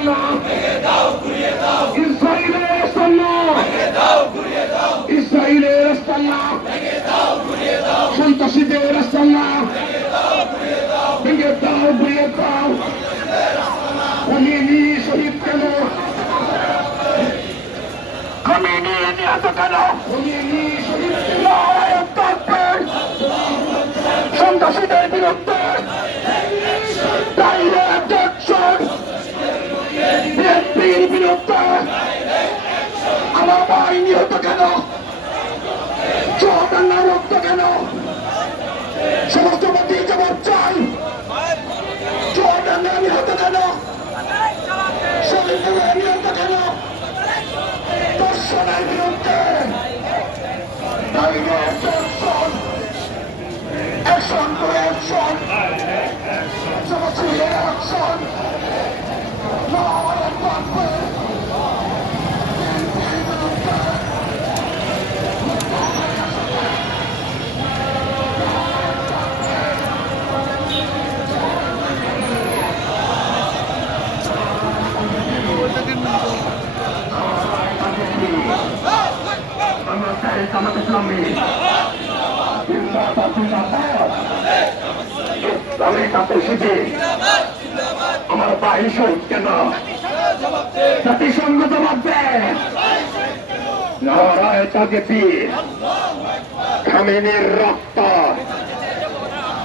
রাস্তাল্লা ইসরায়েলের রাস্তাল্লা ইসরায়েলের রাস্তাল্লা সন্ত্রাসীদের রাস্তাল্লা ভেঙে দাও ঘুরিয়ে দাও খোমেনি শহীদ কেন খোমেনি নিহত কেন খোমেনি শহীদ কেন সন্ত্রাসীদের বিরুদ্ধে ডাইরেক্ট অ্যাকশন বিএনপির বিরুদ্ধে আমার ভাই নিহত কেন চুয়াডাঙ্গা রক্ত কেন সমাজবাদী জবাব চাই চুয়াডাঙ্গা নিহত কেন শহীদুল্লাহ নিহত কেন দর্শনের বিরুদ্ধে ডাইরেক্ট অ্যাকশন অ্যাকশন করে অ্যাকশন সমাজের অ্যাকশন জামাত ইসলামী ইসলামী কাছে শিখে আমার ভাই শহীদ কেন জাতিসংঘ জবাব দেয় নারায় তাকবীর খোমেনির রক্ত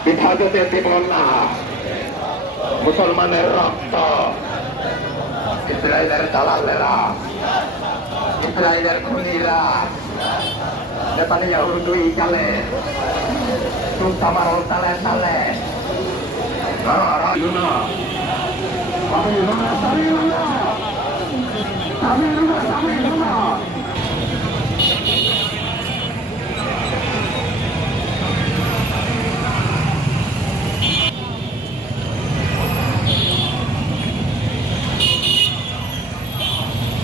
বিভাজতে দিব না মুসলমানের রক্ত ইসরায়েলের দালালেরা ইসরায়েলের খুনিরা নেতানিয়াহুর দুই গালে তুলতামার তালে তালে আমি